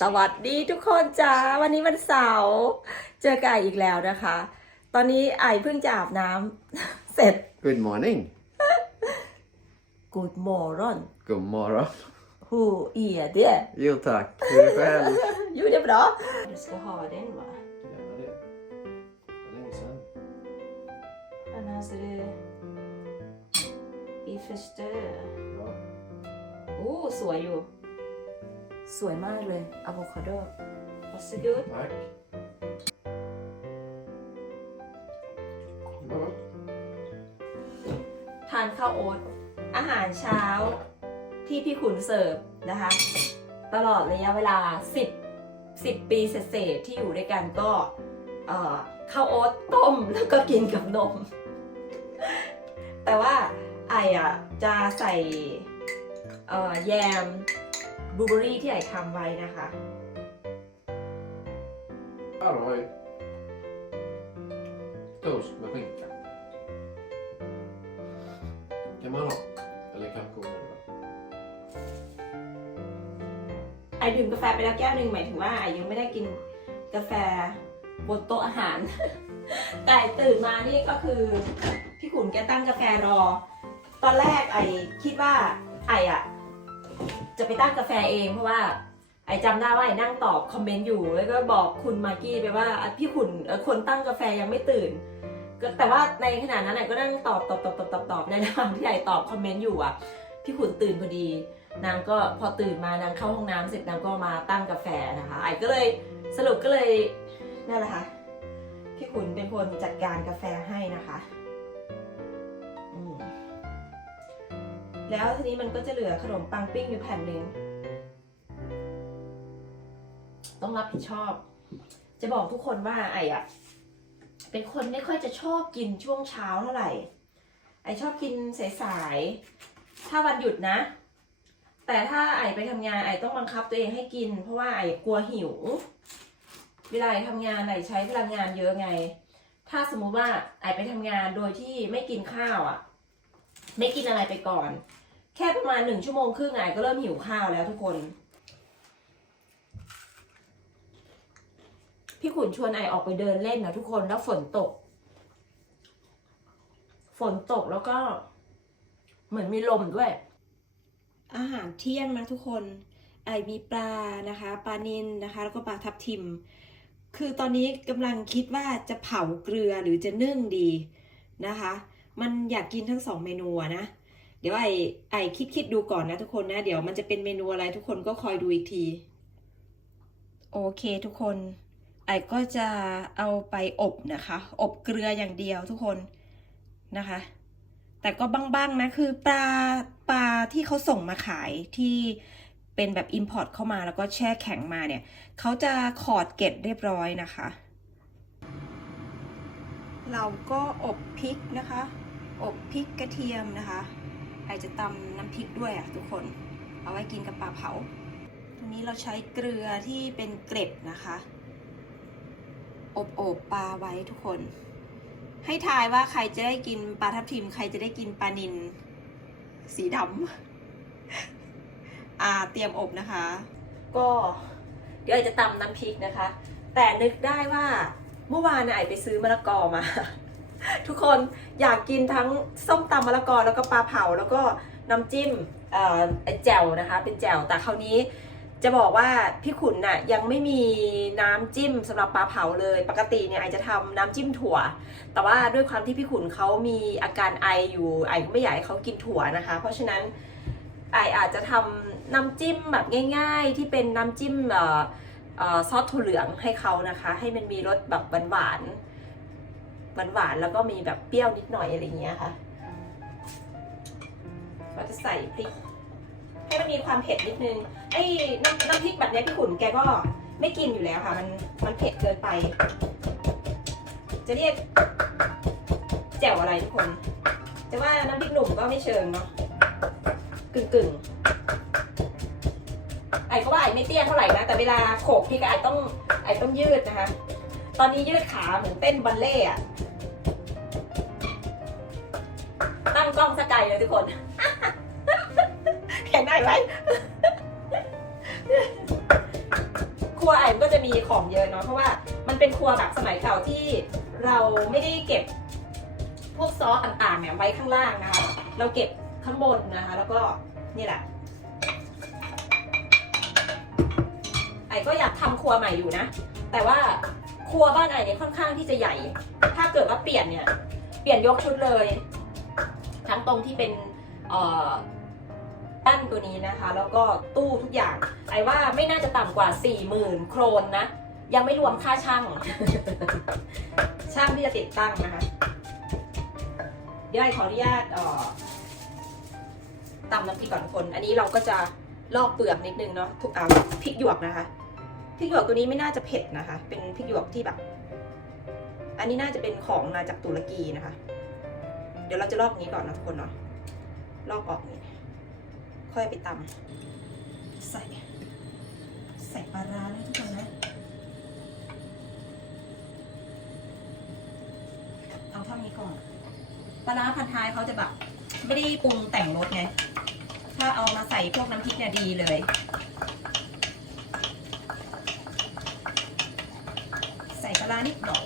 สวัสดีทุกคนจ้าวันนี้วันเสาร์เจอกันอีกแล้วนะคะ ตอนนี้ไอเพิ่งจะอาบน้ำ เสร็จ Good morning. Good morning God morgon. Who är det? Jo tack. Hur är det själv? Jo, det är bra. Du ska ha den va? Gärna det. Vad länge sedan. Annars är det i förstör. Bra. โอ้สวยอยู่ สวยมากเลยอะโวคาโด Varsågod Tack. Det var gott. ทานข้าวโอ๊ตอาหารเช้าที่พี่ขุนเสิร์ฟนะคะ ตลอดระยะเวลา 10 10 ปีเศษๆที่อยู่ด้วยกันก็เอ่อข้าวโอ๊ตต้มแล้วก็กินกับนม แต่ว่าไออะจะใส่เอ่อแยม บลูเบอรี่ที่ไอทำไว้นะคะ Ja, det var ju toast med skinka. kan man ha. Eller kalkon eller vad. ไอดื่มกาแฟไปแล้วแก้วหนึ่งหมายถึงว่าไอยังไม่ได้กินกาแฟบนโต๊ะอาหาร แต่ตื่นมานี่ก็คือ พี่ขุนแกตั้งกาแฟรอ ตอนแรกไอคิดว่าไออะ จะไปตั้งกาแฟเองเพราะว่า ไอจำได้ว่าไอนั่งตอบคอมเมนต์อยู่ แล้วก็บอกคุณมากกี้ไปว่าพี่ขุนคนตั้งกาแฟยังไม่ตื่นแต่ว่าในขณะนั้นไอก็นั่งตอบตอบตอบตอบตอบตอบในระหว่างที่ไอตอบคอมเมนต์อยู่อะพี่ขุนตื่นพอดี นางก็พอตื่นมานางเข้าห้องน้ำเสร็จนางก็มาตั้งกาแฟนะคะไอ้ก็เลยสรุปก็เลยนั่นแหละค่ะพี่ขุนเป็นคนจัดการกาแฟให้นะคะ แล้วทีนี้มันก็จะเหลือขนมปังปิ้งอยู่แผ่นหนึ่งต้องรับผิดชอบ จะบอกทุกคนว่าไอ้อะเป็นคนไม่ค่อยจะชอบกินช่วงเช้าเท่าไหร่ ไอชอบกินสายๆ ถ้าวันหยุดนะ แต่ถ้าไอไปทำงานไอต้องบังคับตัวเองให้กิน เพราะว่าไอกลัวหิว เวลาไอทำงานไอใช้พลังงานเยอะไง ถ้าสมมุติว่าไอไปทำงานโดยที่ไม่กินข้าวอะ่ะ ไม่กินอะไรไปก่อน แค่ประมาณหนึ่งชั่วโมงครึ่งไอก็เริ่มหิวข้าวแล้วทุกคน พี่ขุนชวนไอออกไปเดินเล่นนะทุกคนแล้วฝนตก ฝนตกแล้วก็ เหมือนมีลมด้วย อาหารเที่ยงนะทุกคน ไอมีปลานะคะปลานินนะคะ แล้วก็ปลาทับทิม คือตอนนี้กำลังคิดว่าจะเผาเกลือหรือจะนึ่งดีนะคะ มันอยากกินทั้งสองเมนูนะ ดี๋ยวไอไอคิดคิดดูก่อนนะทุกคนนะ เดี๋ยวมันจะเป็นเมนูอะไรทุกคนก็คอยดูอีกที โอเคทุกคน ไอก็จะเอาไปอบนะคะ อบเกลืออย่างเดียวทุกคนนะคะ แต่ก็บ้างๆนะคือปลาปลาที่เขาส่งมาขายที่เป็นแบบ Import เข้ามาแล้วก็แช่แข็งมาเนี่ยเขาจะขอดเกล็ดเรียบร้อยนะคะ เราก็อบพริกนะคะ อบพริกกระเทียมนะคะ ไอจะตำน้ำพริกด้วยอะทุกคน เอาไว้กินกับปลาเผาทีนี้เราใช้เกลือที่เป็นเกล็ดนะคะ อบโอบปลาไว้ทุกคน ให้ทายว่าใครจะได้กินปลาทับทิม ใครจะได้กินปลานินสีดำอ่าเตรียมอบนะคะ ก็เดี๋ยวไอจะตำน้ำพริกนะคะ แต่นึกได้ว่าเมื่อวานไอไปซื้อมะละกอมา ทุกคนอยากกินทั้งส้มตำมะละกอแล้วก็ปลาเผาแล้วก็น้ำจิ้มเอ่อแจ่วนะคะ เป็นแจ่วแต่คราวนี้จะบอกว่าพี่ขุนน่ะยังไม่มีน้ำจิ้มสำหรับปลาเผาเลย ปกติเนี่ยไอจะทำน้ำจิ้มถั่ว แต่ว่าด้วยความที่พี่ขุนเขามีอาการไออยู่ไอไม่อยากให้เขากินถั่วนะคะ เพราะฉะนั้นไออาจจะทำน้ำจิ้มแบบง่าย ๆ ที่เป็นน้ำจิ้มเอ่อซอสถั่วเหลืองให้เขานะคะ ให้มันมีรสแบบหวานๆ หวานๆแล้วก็มีแบบเปรี้ยวนิดหน่อยอะไรเงี้ยค่ะ ก็จะใส่พริก ให้มันมีความเผ็ดนิดนึง ไอ้น้ำน้ำพริกแบบนี้พี่ขุนแกก็ไม่กินอยู่แล้วค่ะ มันมันเผ็ดเกินไป จะเรียกแจ่วอะไรทุกคน จะว่าน้ำพริกหนุ่มก็ไม่เชิงเนาะกึ่งกึ่งไอ้ก็ว่าไอ้ไม่เตี้ยเท่าไหร่นะ แต่เวลาโขกพี่ก็ไอ้ต้องไอ้ต้องยืดนะคะ ตอนนี้ยืดขาเหมือนเต้นบัลเล่ต์อะตั้งกล้องสกายเลยทุกคน เห็นได้ไหมรัวไอ้มันก็จะมีของเยอะเนาะเพราะว่ามันเป็นครัวแบบสมัยเก่าที่เราไม่ได้เก็บพวกซอสต่างๆเนี่ยไว้ข้างล่างนะคะ เราเก็บข้างบนนะคะ แล้วก็นี่แหละ ไอ้ก็อยากทำครัวใหม่อยู่นะ แต่ว่าค รัวบ้านไอเนี่ยค่อนข้างที่จะใหญ่ ถ้าเกิดว่าเปลี่ยนเนี่ยเปลี่ยนยกชุดเลย ทั้งตรงที่เป็นอ่อด้านตัวนี้นะคะ แล้วก็ตู้ทุกอย่างไอ้ว่าไม่น่าจะต่ำกว่า 4 0,000 โครนนะ ยังไม่รวมค่าช่าง ช่างที่จะติดตั้งนะคะเดี๋ยวขออนุญาตอ่อตำน้ำพริกก่อนทุกคน อันนี้เราก็จะลอกเปลือกนิดนึงเนาะทุกอ่าพริกหยวกนะคะ พริกหยวกตัวนี้ไม่น่าจะเผ็ดนะคะ เป็นพริกหยวกที่แบบ อันนี้น่าจะเป็นของมาจากตุรกีนะคะ เดี๋ยวเราจะลอกนี้ก่อนนะทุกคนเนาะ ลอกออกนี้ค่อยไปตำใส่ ใส่ปลาร้านะทุกคนนะ เอาเท่านี้ก่อน ปลาร้าพันท้ายเขาจะแบบ ไม่ได้ปรุงแต่งรสไง ถ้าเอามาใส่พวกน้ำพริกเนี่ยดีเลย ใส่ปลานิดหน่อย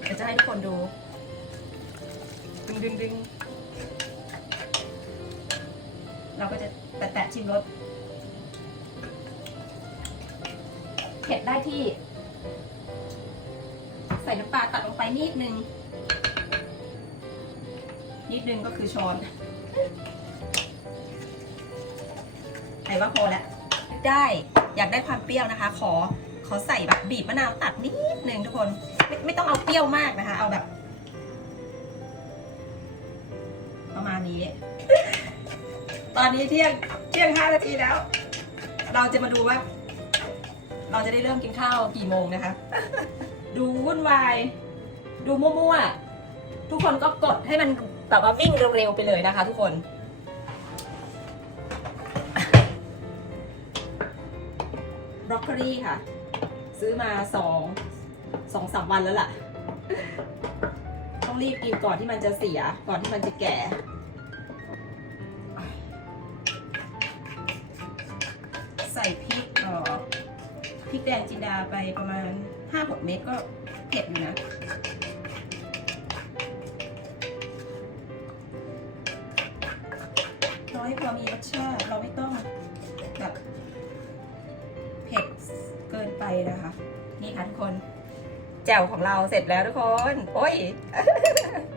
เดี๋ยวจะให้ทุกคนดู ดึงดึงดึงเราก็จะแตะแตะชิมรสเผ็ดได้ที่ ใส่น้ำปลาตัดลงไปนิดนึง นิดนึงก็คือช้อน ไหนว่าพอแล้วได้อยากได้ความเปรี้ยวนะคะ ขอขอใส่แบบบีบมะนาวตัดนิดนึงทุกคนไม่ไม่ต้องเอาเปรี้ยวมากนะคะ เอาแบบ ประมาณนี้ ตอนนี้เที่ยงเที่ยงห้านาทีแล้ว เราจะมาดูว่า เราจะได้เริ่มกินข้าวกี่โมงนะคะ ดูวุ่นวาย ดูมั่วๆทุกคนก็กดให้มันแบบว่าวิ่งเร็วๆไปเลยนะคะ ทุกคน บรอกโคลีค่ะ ซื้อมาสองสองสามวันแล้วล่ะ ต้องรีบกินก่อนที่มันจะเสีย ก่อนที่มันจะแก่ใส่พริกเอ่อพริกแดงจินดาไปประมาณห้าหกเม็ดก็เผ็ดอยู่นะ น้อยพอมีรสชาติเราไม่ นไปนะคะ นี่ค่ะทุกคน แจ่วของเราเสร็จแล้วทุกคน โอ้ย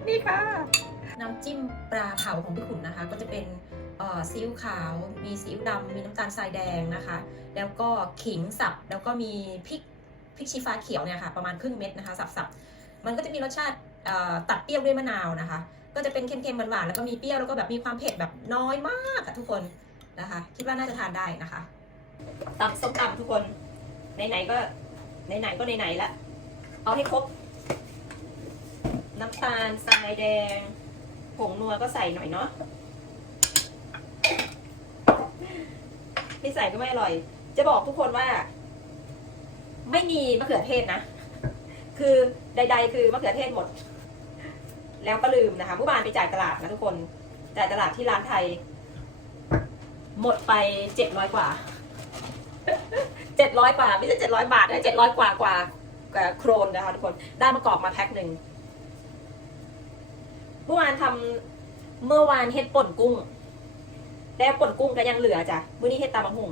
นี่ค่ะ น้ำจิ้มปลาเผาของพี่ขุนนะคะ ก็จะเป็นซีอิ๊วขาว มีซีอิ๊วดำ มีน้ำตาลทรายแดงนะคะ แล้วก็ขิงสับ แล้วก็มีพริกพริกชี้ฟ้าเขียวเนี่ยค่ะ ประมาณครึ่งเม็ดนะคะ สับๆ มันก็จะมีรสชาติตัดเปรี้ยวด้วยมะนาวนะคะ ก็จะเป็นเค็มๆหวานๆ แล้วก็มีเปรี้ยว แล้วก็แบบมีความเผ็ดแบบน้อยมากอะทุกคนนะคะ คิดว่าน่าจะทานได้นะคะตำส้มตำทุกคน ไหนๆก็ไหนๆก็ไหนๆละเอาให้ครบ น้ำตาลทรายแดง ผงนัวก็ใส่หน่อยเนาะไม่ใส่ก็ไม่อร่อย จะบอกทุกคนว่า ไม่มีมะเขือเทศนะ คือใด ๆ คือมะเขือเทศหมด แล้วก็ลืมนะคะเมื่อวานไปจ่ายตลาดนะทุกคนจ่ายตลาดที่ร้านไทย หมดไปเจ็ดร้อยกว่า เจ็ดร้อยกว่าไม่ใช่เจ็ดร้อยบาทนะเจ็ดร้อยกว่ากว่าโครนนะคะทุกคนได้มะกอกมาแพ็คหนึ่งเมื่อวานทำเมื่อวานเฮ็ดป่นกุ้งแล้ป่นกุ้งก็ยังเหลือจ้ะมื้อนี้เฮ็ดตามะหุ่ง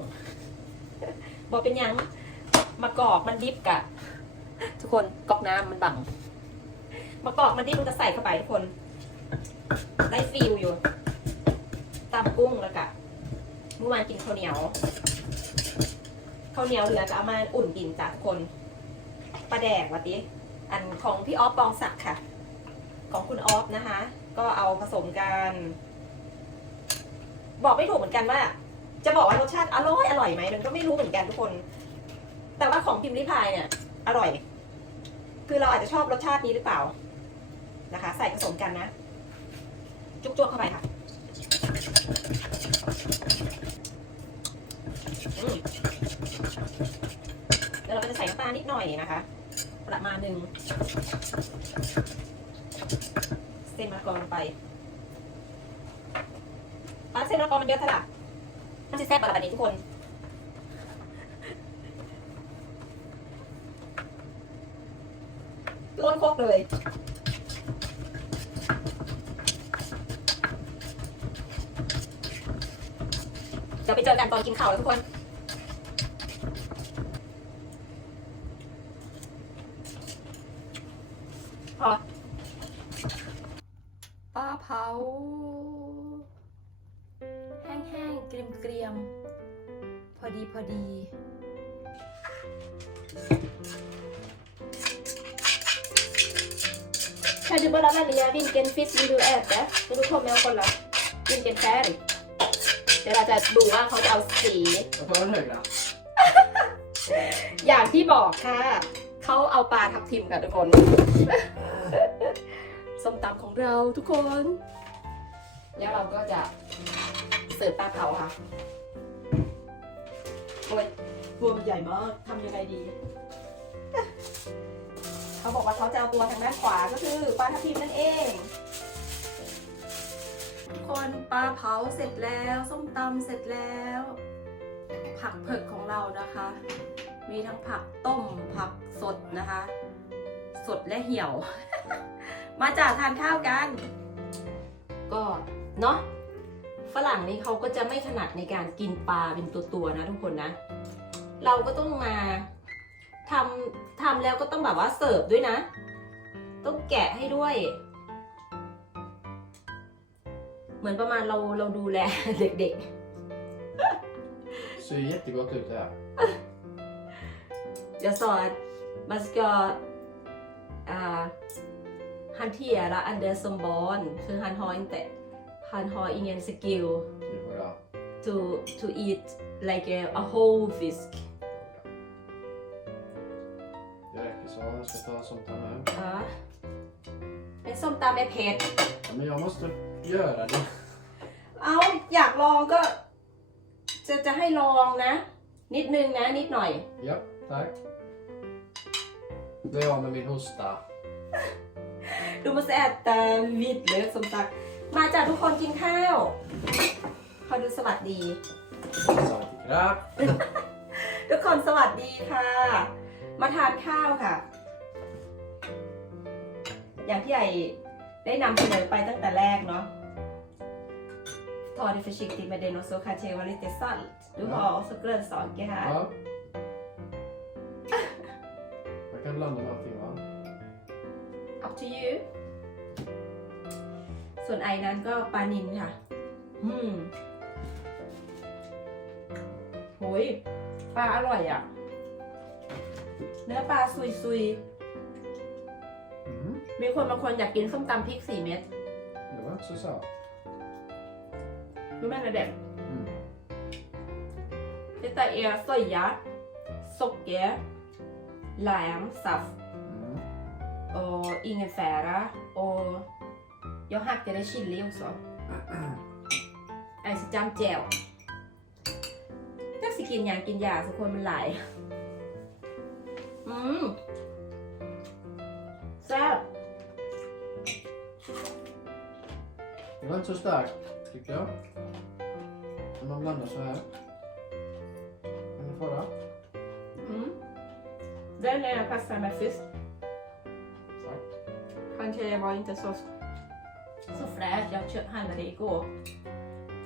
บอกเป็นยังมะกอกมันดิบกะ ทุกคนกอกน้ำมันบังมะกอกมันดิบมันจะใส่เข้าไปทุกคน ได้ฟิลอยู่ตำกุ้งแล้วกะเมื่อวานกินข้าวเหนียว ข้าวเหนียวเหลือจะเอามาอุ่นกินจ้ะทุกคนปลาแดกวะติอันของพี่ออฟปองศักดิ์ค่ะ ของคุณออฟนะคะ ก็เอาผสมกัน บอกไม่ถูกเหมือนกันว่า จะบอกว่ารสชาติอร่อยอร่อยไหมมันก็ไม่รู้เหมือนกันทุกคน แต่ว่าของพิมพ์ริพายเนี่ย อร่อย คือเราอาจจะชอบรสชาตินี้หรือเปล่านะคะ ใส่ผสมกันนะ จุกๆเข้าไปค่ะ อืมแล้วเราก็จะใส่น้ำตาลนิดหน่อยนะคะ ประมาณหนึ่งเส้นมะละกอลงไปเส้นมะละกอมันเยอะเท่าไหร่มันจะแซ่บแบบนี้ทุกคนล้นโคกเลยเดี๋ยวไปเจอกันตอนกินข้าวแล้วทุกคน อย่างที่บอกค่ะเขาเอาปลาทับทิมค่ะทุกคน ส้มตำของเราทุกคน แล้วเราก็จะเสิร์ฟปลาเผาค่ะโอ้ยตัวมันใหญ่มากทำยังไงดี เขาบอกว่าเขาจะเอาตัวทางด้านขวาก็คือปลาทับทิมนั่นเอง ทุกคนปลาเผาเสร็จแล้ว ส้มตำเสร็จแล้ว ผักเผือกของเรานะคะ มีทั้งผักต้มผักสดนะคะ สดและเหี่ยว มาจากทานข้าวกัน ก็เนาะฝรั่งนี่เขาก็จะไม่ถนัดในการกินปลาเป็นตัวๆนะทุกคนนะ เราก็ต้องมาทำทำแล้วก็ต้องแบบว่าเสิร์ฟด้วยนะ ต้องแกะให้ด้วย เหมือนประมาณเราเราดูแลเด็กๆ Ser jättegott ut det här. Jag sa att man ska uh, hantera Anders som barn för han har inte han har ingen skill Bra. to to eat like a, a whole fisk. Det räcker så. Jag ska ta som tar med. อะเป็นส้มตำไม่เผ็ด Ja, men jag måste göra det. เอาอยากลองก็ จะจะให้ลองนะ นิดนึงนะนิดหน่อย Ja, tack. Blir av med min hosta. ดูมาแอดตาวิดเลยสมตักมาจากทุกคนกินข้าวขอดูสวัสดี Grab. ทุกคนสวัสดีค่ะ มาทานข้าวค่ะ อย่างที่ไอได้นำเสนอไปตั้งแต่แรกเนาะ Ta det försiktigt med den och så kanske det var lite salt. Du Ja. har också grönsaker här. Ja. Jag kan blanda med allting va? Up to you ส่วนไอนั้นก็ปลานินค่ะ อืมโหยปลาอร่อยอะ่ะ เนื้อปลาซุย Mm. ๆมีคนบางคนอยากกินส้มตำพริกสี่เม็ด Det var inte så salt. รู้ไหมนะเด็ก Mm. Detta är soja, socker, lammsaft Mm. och ingefära och jag hackade chili också. Alltså jam gel. จักสิกินอย่างกินยาสักคนมันหลาย อืมแซ่บ Det var inte så starkt tycker jag. Om man blandar så här. Kan du få det? อืม Den är passar med fisk. Tack. Kanske var inte så, så fräsch. Jag köpte handlade igår.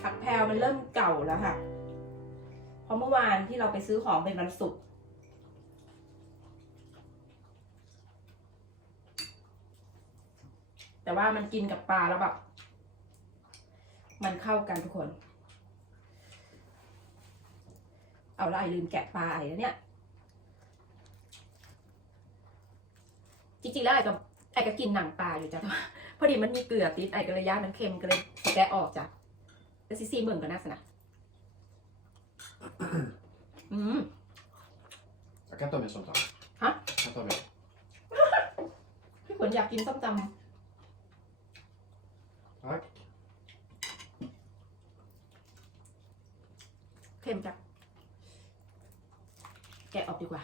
ผักแพรวมันเริ่มเก่าแล้วค่ะ เพราะเมื่อวานที่เราไปซื้อของเป็นวันศุกร์ แต่ว่ามันกินกับปลาแล้วแบบ มันเข้ากันทุกคน เอาละไอลืมแกะปลาไอ้แล้วเนี่ย จริงๆแล้วไอ้ก็ไอ้ก็กินหนังปลาอยู่จ้ะแต่ว่าพอดีมันมีเกลือติดไอ้ก็เลยย่างมันเค็มก็เลยแกะออกจ้ะแล้วซิซี่เบิ่งก็น่าสนะอืม Jag kan ta med sånt här. Ha? Jag kan ta med. พี่ฝนอยากกินส้มต Tack. ำเค็มจ้ะแกะออกดีกว่า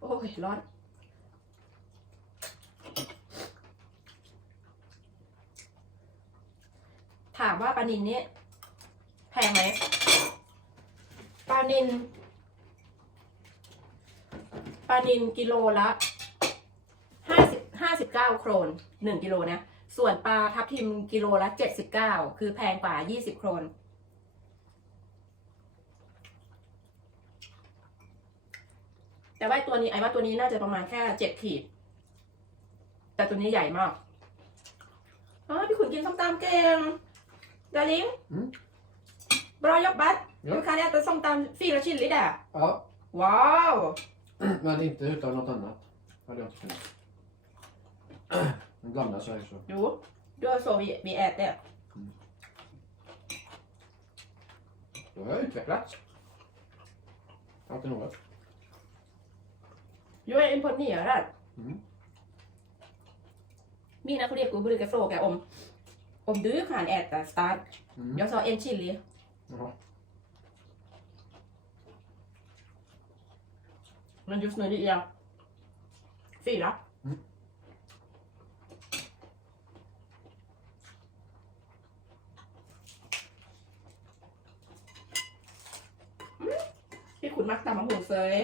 โอ้ยร้อน ถามว่าปลานินนี่แพงไหมปลานินปลานินกิโลละห้าสิบห้าสิบเก้าโครนหนึ่งกิโลนะส่วนปลาทับทิมกิโลละเจ็ดสิบเก้าคือแพงกว่ายี่สิบโครนแต่ว่าตัวนี้ไอ้ว่าตัวนี้น่าจะประมาณแค่เจ็ดขีด แต่ตัวนี้ใหญ่มากอ๋อพี่ขุนกินส้มตำเก่ง ดาริงอืมบรอยกบัต Ja. ดูค่ะเนี่ยตัวส้มตำ fyra chili där Ja, ว้าว men inte utan något annat. Hade jag inte kunnat. Den blandar sig så. ดูดูโซวีวีแอดเนี่ย Då har jag utvecklats. Alltid något. ยูเอ็นพอนี่อะไร Mm. มีนะเขาเรียกกูบริกาโซแกอมอมดื้อขานแอดแต่สตาร์ท Mm. ยอซอเอ็นชิลลี่ Jaha. Men just nu det är fyra. Mm. Mm. พี่ขุนมักตำมะฮุงเซย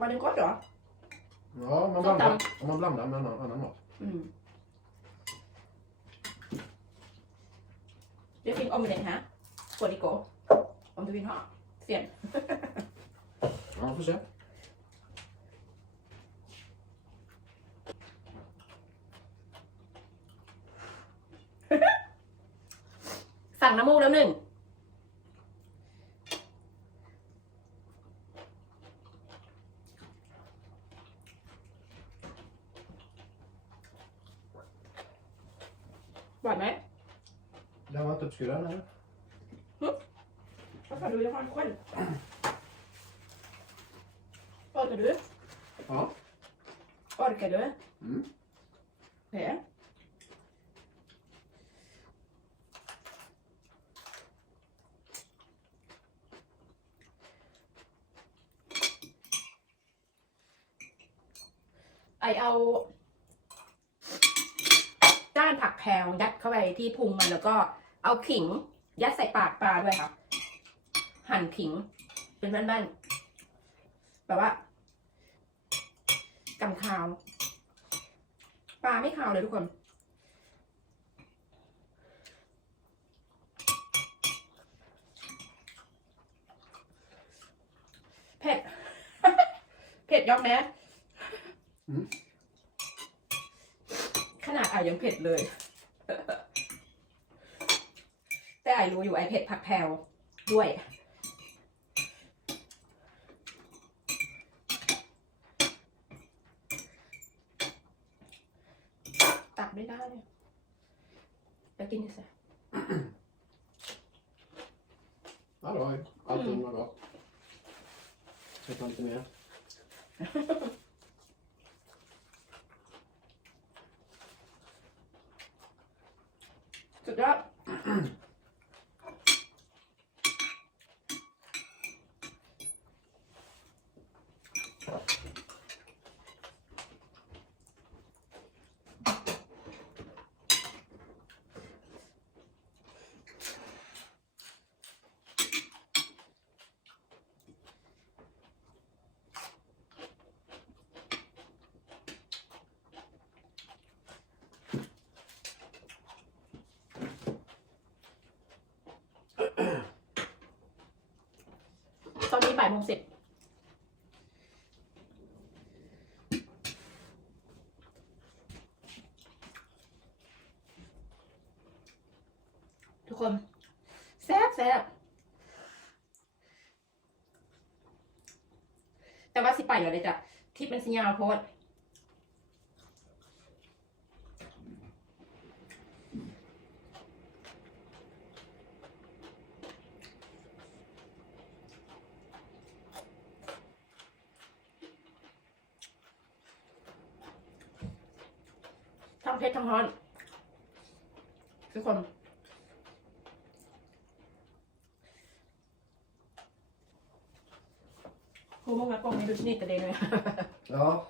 มาดึงก็เหรอ Ja, man Sånt blandar, om man blandar med annan, annan mat. อื มเดี๋ยวฟินอมเลยฮะปวดอีโกอมดูวินห่อเสียน Ja, får se. สั่งน้ำมูกแล้วหนึ่งหวานไหม Den var inte uppskuren eller? ก็ขอดูแล้วความข้นออดกระดู Ja. ออดกระดู Mm. แผลไอเอาด้านผักแพรวยัดเข้าไปที่พุงมันแล้วก็ เอาขิง ยัดใส่ปากปลาด้วยค่ะ หั่นขิง เป็นบ้านๆแบบว่ากำคาว ปลาไม่คาวเลยทุกคน เผ็ด เผ็ดยอกแม้อืมขนาดไอยังเผ็ดเลย แต่ไอรู้อยู่ไอเผ็ดผักแพรวด้วย ตักไม่ได้เลยแล้วกินดิสิ Hallå, alltid något gott. Ska ta lite mer? สุายโมงสิบทุกคนแซ่บแซ่บแต่ว่าสิไปอยู่เลยจ้ะที่เป็นสัญญาณโพสต์ เพชรทั้งฮอนทุกคน Hur många gånger du snittade det nu? Ja,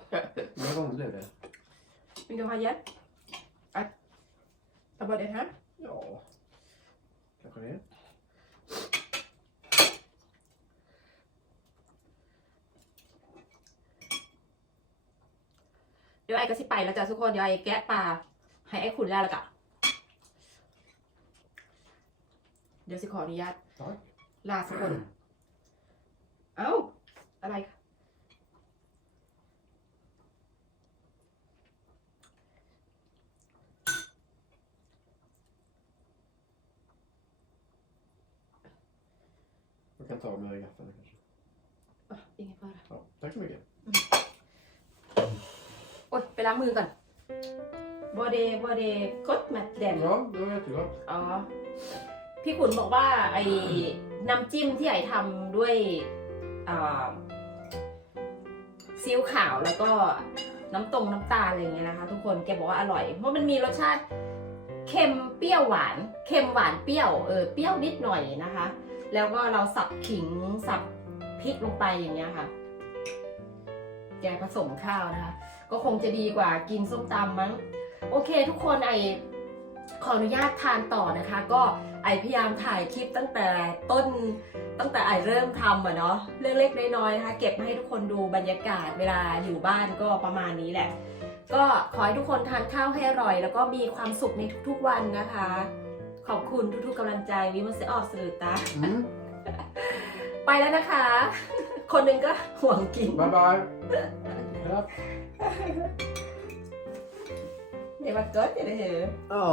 några gånger blev det. Vill du ha hjälp? Att ta bort det här? Ja, Kanske ner. ดี๋ยวไอ้ก็สิไปแล้วจ้ะทุกคนเดี๋ยวไอ้แกะปลาให้ไอ้คุณแล้วละกะเดี๋ยวสิขออนุญาต Tack. ลาสักคน เอ้า อะไรคะ Du kan ta med dig gaffeln kanske. อะยังไงบ้าง Ja, tack så mycket. โอ๊ยไปล้างมือก่อนบอเดบอเดกดแมทแดม Ja, det var jättegott. อ๋อ พี่ขุนบอกว่าไอ้น้ำจิ้มที่ไอ้ทำด้วยอ่าซีอิ๊วขาวแล้วก็น้ำตรงน้ำตาลอะไรอย่างเงี้ยนะคะ ทุกคนแกบอกว่าอร่อย เพราะมันมีรสชาติเค็มเปรี้ยวหวานเค็มหวานเปรี้ยวเออเปรี้ยวนิดหน่อยนะคะ แล้วก็เราสับขิงสับพริกลงไปอย่างเงี้ยค่ะ แกผสมข้าวนะคะ ก็คงจะดีกว่ากินส้มตำมั้ง โอเคทุกคนไอขออนุญาตทานต่อนะคะ ก็ไอพยายามถ่ายคลิปตั้งแต่ต้นตั้งแต่ไอเริ่มทำอะเนาะเล็กๆน้อยๆนะคะ เก็บมาให้ทุกคนดูบรรยากาศเวลาอยู่บ้านก็ประมาณนี้แหละ ก็ขอให้ทุกคนทานข้าวให้อร่อย แล้วก็มีความสุขในทุกๆวันนะคะ ขอบคุณทุกๆกำลังใจวิมัสเซออฟสื่อตา Mm. ไปแล้วนะคะ คนหนึ่งก็ห่วงกิน Bye bye. Ja. เดี๋ยวมาเกิดเดี๋ยวเดี๋ยว Ja.